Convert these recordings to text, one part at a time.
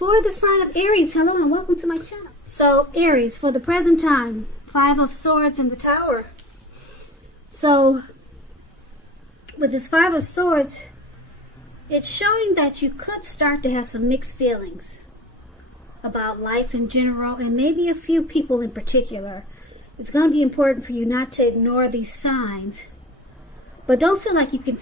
for the sign of Aries, hello and welcome to my channel. So Aries, for the present time, 5 of Swords in the Tower. So with this 5 of Swords, it's showing that you could start to have some mixed feelings about life in general and maybe a few people in particular. It's going to be important for you not to ignore these signs, but don't feel like you can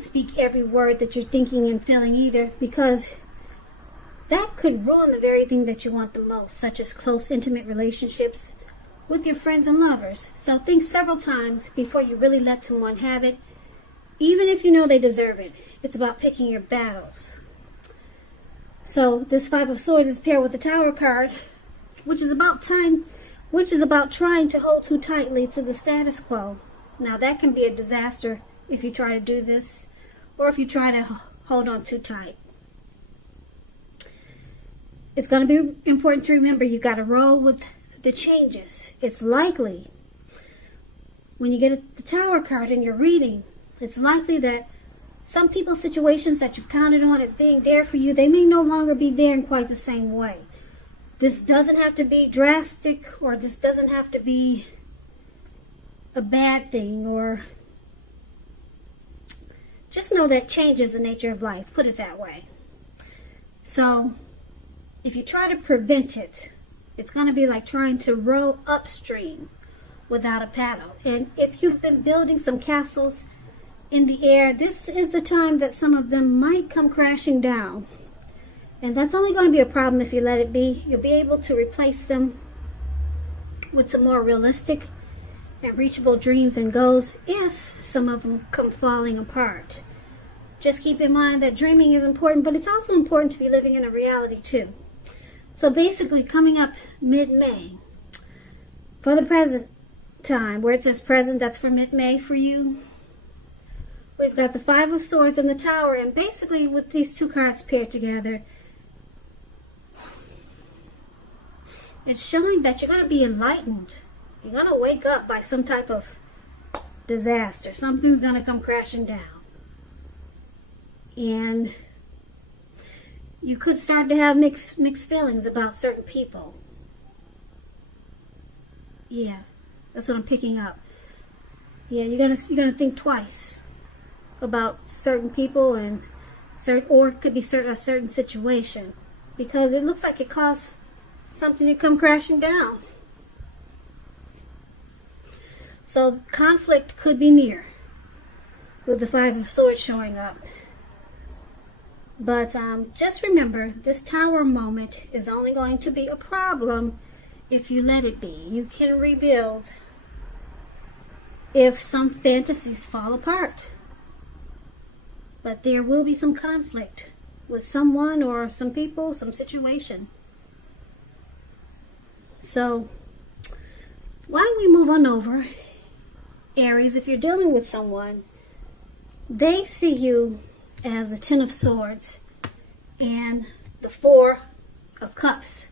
speak every word that you're thinking and feeling either, because that could ruin the very thing that you want the most, such as close, intimate relationships with your friends and lovers. So think several times before you really let someone have it, even if you know they deserve it. It's about picking your battles. So this 5 of Swords is paired with the Tower card, which is about trying to hold too tightly to the status quo. Now that can be a disaster if you try to do this, or if you try to hold on too tight. It's going to be important to remember you got to roll with the changes. It's likely when you get the Tower card in your reading, it's likely that some people's situations that you've counted on as being there for you, they may no longer be there in quite the same way. This doesn't have to be drastic, or this doesn't have to be a bad thing, or just know that change is the nature of life, put it that way. So if you try to prevent it, it's going to be like trying to row upstream without a paddle. And if you've been building some castles in the air, this is the time that some of them might come crashing down. And that's only going to be a problem if you let it be. You'll be able to replace them with some more realistic and reachable dreams and goals if some of them come falling apart. Just keep in mind that dreaming is important, but it's also important to be living in a reality too. So basically, coming up mid-May, for the present time, where it says present, that's for mid-May for you. We've got the 5 of Swords and the Tower, and basically with these 2 cards paired together, it's showing that you're going to be enlightened. You're going to wake up by some type of disaster. Something's going to come crashing down. And you could start to have mixed feelings about certain people. Yeah, that's what I'm picking up. Yeah, you're gonna think twice about certain people and or it could be a certain situation, because it looks like it caused something to come crashing down. So conflict could be near with the 5 of Swords showing up. But just remember, this Tower moment is only going to be a problem if you let it be. You can rebuild if some fantasies fall apart. But there will be some conflict with someone or some people, some situation. So why don't we move on over, Aries? If you're dealing with someone, they see you as the 10 of Swords and the 4 of Cups.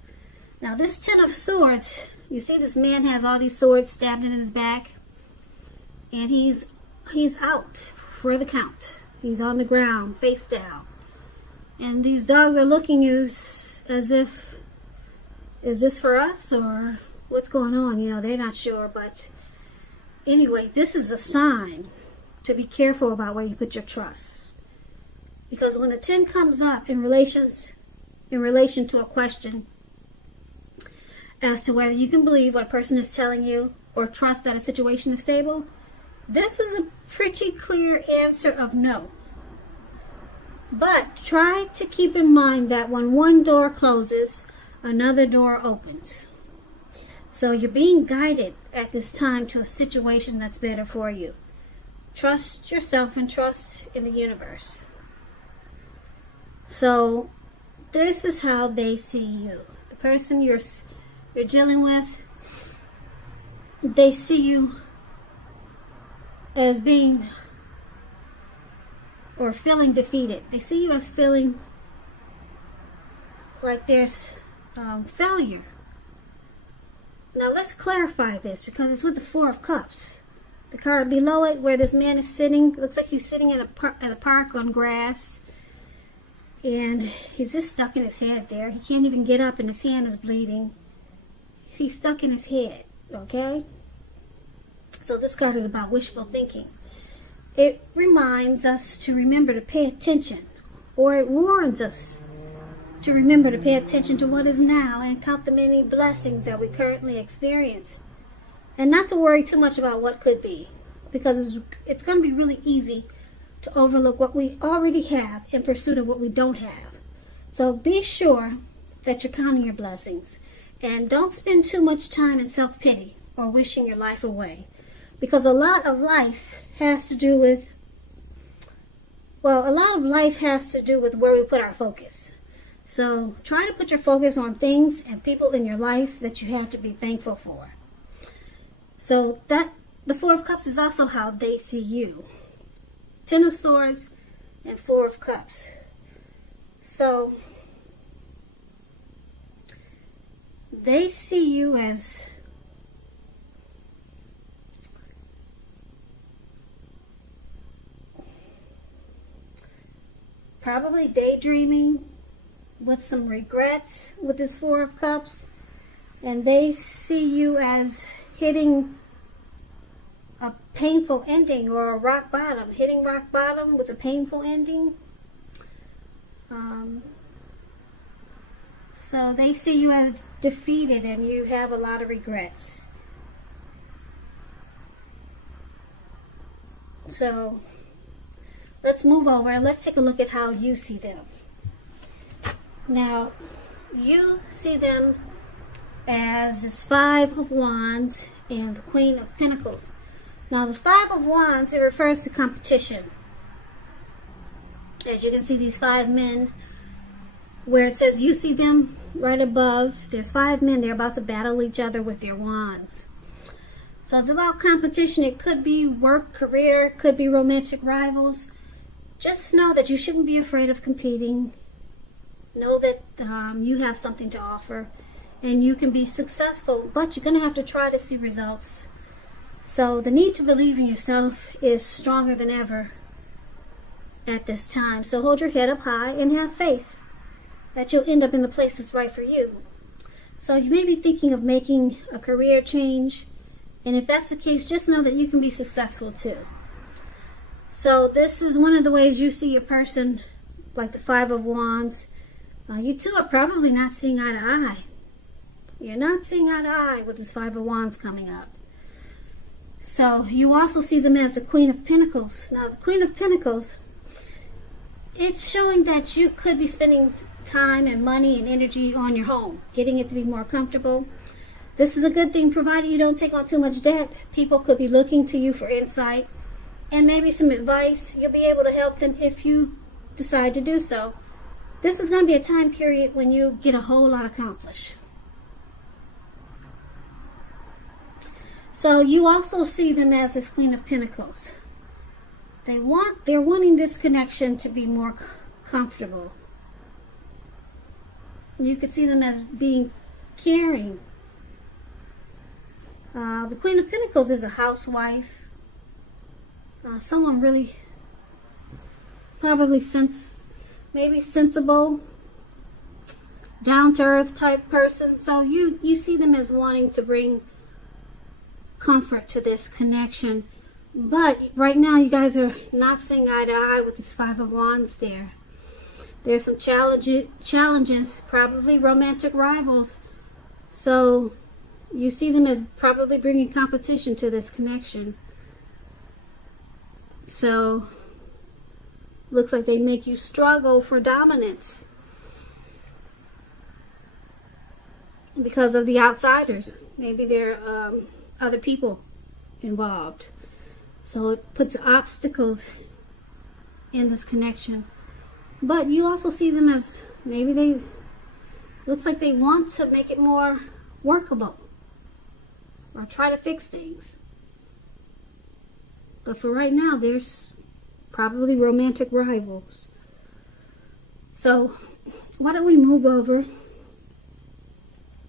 Now this 10 of Swords, you see this man has all these swords stabbed in his back, and he's out for the count. He's on the ground, face down. And these dogs are looking as if, is this for us or what's going on? You know, they're not sure. But anyway, this is a sign to be careful about where you put your trust. Because when the 10 comes up in relation to a question as to whether you can believe what a person is telling you or trust that a situation is stable, this is a pretty clear answer of no. But try to keep in mind that when one door closes, another door opens. So you're being guided at this time to a situation that's better for you. Trust yourself and trust in the universe. So this is how they see you. The person you're dealing with, they see you as being or feeling defeated. They see you as feeling like there's failure. Now let's clarify this, because it's with the 4 of Cups. The card below it, where this man is sitting, looks like he's sitting at a park on grass. And he's just stuck in his head there. He can't even get up and his hand is bleeding. He's stuck in his head, okay? So this card is about wishful thinking. It reminds us to remember to pay attention, or it warns us to remember to pay attention to what is now and count the many blessings that we currently experience. And not to worry too much about what could be, because it's going to be really easy to overlook what we already have in pursuit of what we don't have. So be sure that you're counting your blessings. And don't spend too much time in self-pity or wishing your life away. Because a lot of life has to do with where we put our focus. So try to put your focus on things and people in your life that you have to be thankful for. So that the Four of Cups is also how they see you. Ten of Swords and Four of Cups. So they see you as probably daydreaming with some regrets with this Four of Cups. And they see you as hitting a painful ending or a rock bottom. Hitting rock bottom with a painful ending. So they see you as defeated and you have a lot of regrets. So let's move over and let's take a look at how you see them. Now, you see them as this Five of Wands and the Queen of Pentacles. Now, the Five of Wands, it refers to competition. As you can see, these five men, where it says you see them right above, there's five men. They're about to battle each other with their wands. So it's about competition. It could be work, career, it could be romantic rivals. Just know that you shouldn't be afraid of competing. Know that you have something to offer and you can be successful, but you're going to have to try to see results. So the need to believe in yourself is stronger than ever at this time. So hold your head up high and have faith that you'll end up in the place that's right for you. So you may be thinking of making a career change, and if that's the case, just know that you can be successful too. So this is one of the ways you see your person, like the Five of Wands. You two are probably not seeing eye to eye. You're not seeing eye to eye with this Five of Wands coming up. So you also see them as the Queen of Pentacles. Now the Queen of Pentacles, it's showing that you could be spending time and money and energy on your home, getting it to be more comfortable. This is a good thing provided you don't take on too much debt. People could be looking to you for insight and maybe some advice. You'll be able to help them if you decide to do so. This is going to be a time period when you get a whole lot accomplished. So you also see them as this Queen of Pentacles. They're wanting this connection to be more comfortable. You could see them as being caring. The Queen of Pentacles is a housewife. Someone really probably maybe sensible, down-to-earth type person. So you see them as wanting to bring comfort to this connection. But right now you guys are not seeing eye to eye with this Five of Wands there. There's some challenges, probably romantic rivals. So you see them as probably bringing competition to this connection. So looks like they make you struggle for dominance because of the outsiders. Maybe there are other people involved. So it puts obstacles in this connection. But you also see them as maybe looks like they want to make it more workable or try to fix things. But for right now, there's probably romantic rivals. So why don't we move over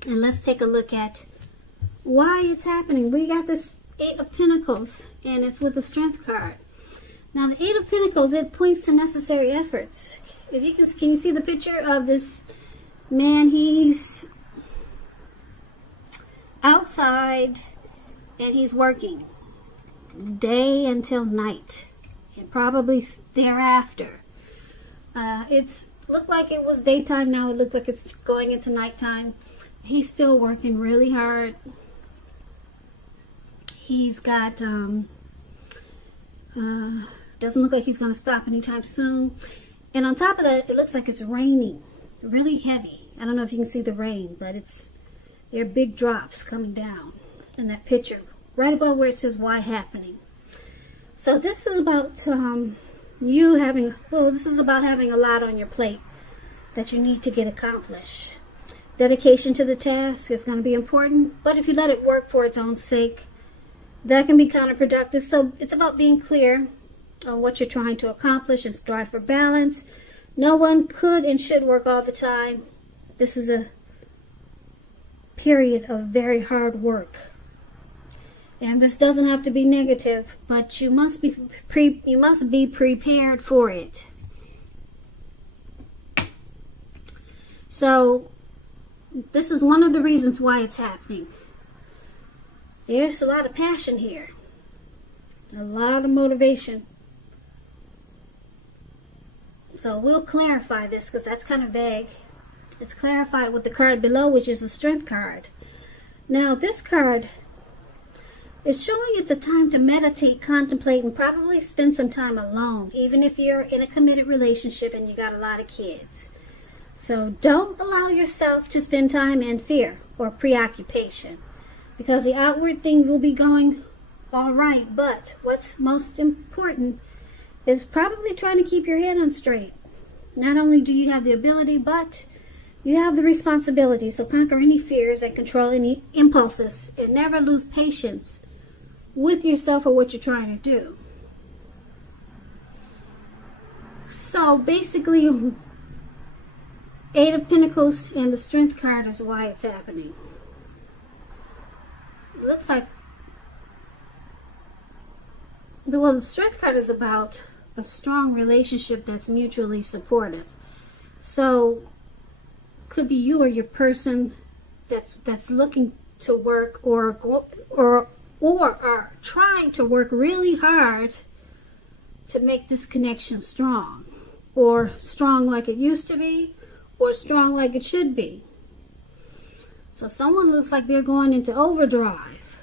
and let's take a look at why it's happening. We got this Eight of Pentacles and it's with the Strength card. Now the Eight of Pentacles, it points to necessary efforts. If you can you see the picture of this man? He's outside and he's working day until night, and probably thereafter. It's looked like it was daytime. Now it looks like it's going into nighttime. He's still working really hard. He's got doesn't look like he's going to stop anytime soon. And on top of that, it looks like it's raining really heavy. I don't know if you can see the rain, but there are big drops coming down in that picture, right above where it says "Why Happening." So this is about this is about having a lot on your plate that you need to get accomplished. Dedication to the task is going to be important, but if you let it work for its own sake, that can be counterproductive. So it's about being clear on what you're trying to accomplish and strive for balance. No one could and should work all the time. This is a period of very hard work. And this doesn't have to be negative, but you must be prepared for it. So this is one of the reasons why it's happening. There's a lot of passion here, a lot of motivation. So we'll clarify this because that's kind of vague. It's clarified with the card below, which is the Strength card. Now this card is showing it's a time to meditate, contemplate, and probably spend some time alone, even if you're in a committed relationship and you got a lot of kids. So don't allow yourself to spend time in fear or preoccupation, because the outward things will be going all right, but what's most important is probably trying to keep your head on straight. Not only do you have the ability, but you have the responsibility. So conquer any fears and control any impulses, and never lose patience with yourself or what you're trying to do. So basically, Eight of Pentacles and the Strength card is why it's happening. It looks like the Strength card is about a strong relationship that's mutually supportive. So could be you or your person that's looking to work or are trying to work really hard to make this connection strong, or strong like it used to be, or strong like it should be. So someone looks like they're going into overdrive.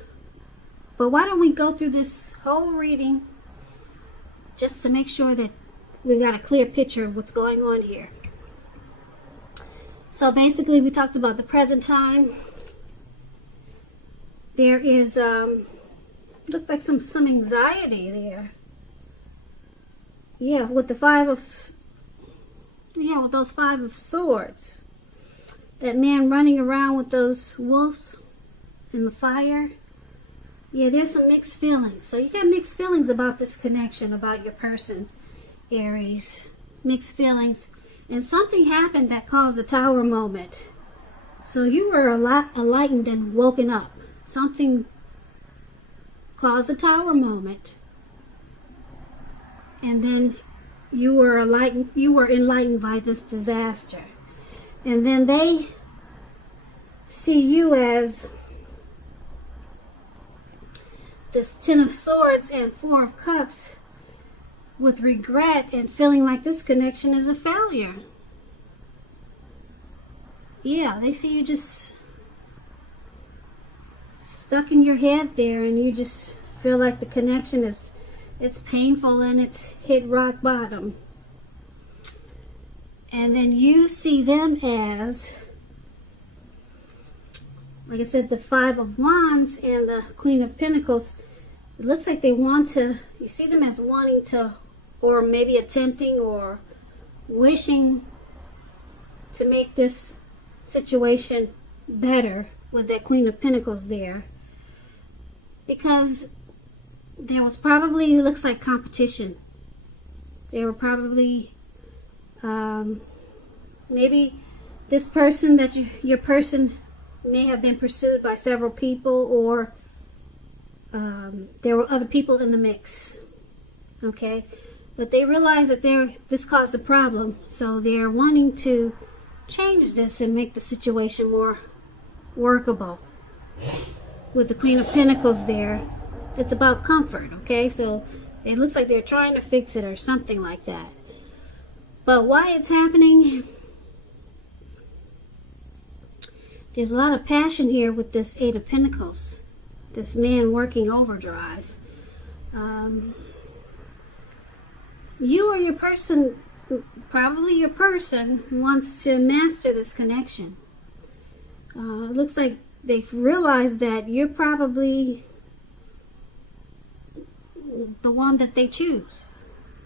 But why don't we go through this whole reading just to make sure that we've got a clear picture of what's going on here. So basically we talked about the present time. There is looks like some anxiety there. Yeah, with the with those Five of Swords. That man running around with those wolves in the fire. Yeah, there's some mixed feelings. So you got mixed feelings about this connection, about your person, Aries. Mixed feelings. And something happened that caused a Tower moment. So you were a lot enlightened and woken up. Something caused a Tower moment. And then you were enlightened by this disaster. And then they see you as this Ten of Swords and Four of Cups, with regret and feeling like this connection is a failure. Yeah, they see you just stuck in your head there, and you just feel like the connection it's painful and it's hit rock bottom. And then you see them as, like I said, the Five of Wands and the Queen of Pentacles. It looks like they want to, you see them as wanting to, or maybe attempting or wishing to make this situation better with that Queen of Pentacles there. Because there was probably, it looks like, competition. They were probably, maybe this person that your person may have been pursued by several people, or there were other people in the mix. Okay, But they realize that this caused a problem, so they're wanting to change this and make the situation more workable. With the Queen of Pentacles there, it's about comfort, okay? So it looks like they're trying to fix it or something like that. But why it's happening, there's a lot of passion here with this Eight of Pentacles. This man working overdrive. You or your person, probably your person, wants to master this connection. It looks like they've realized that you're probably the one that they choose.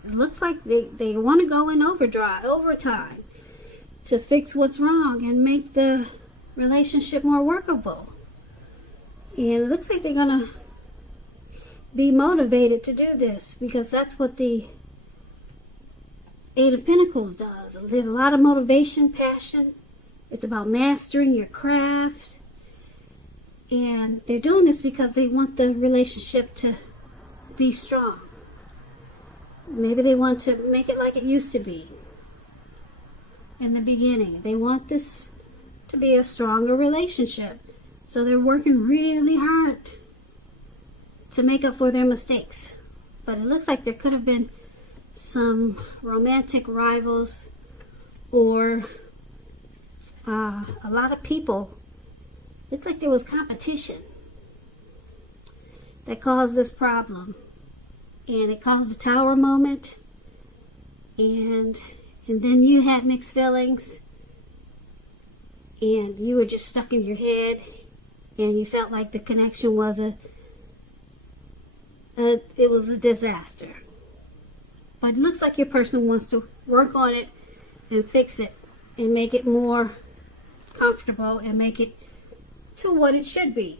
It looks like they want to go in overtime to fix what's wrong and make the relationship more workable. And it looks like they're going to be motivated to do this, because that's what the Eight of Pentacles does. There's a lot of motivation, passion. It's about mastering your craft. And they're doing this because they want the relationship to be strong. Maybe they want to make it like it used to be in the beginning. They want this to be a stronger relationship. So they're working really hard to make up for their mistakes. But it looks like there could have been some romantic rivals, or a lot of people. Looked like there was competition that caused this problem, and it caused a Tower moment, and then you had mixed feelings, and you were just stuck in your head, and you felt like the connection was it was a disaster. But it looks like your person wants to work on it and fix it and make it more comfortable and make it to what it should be.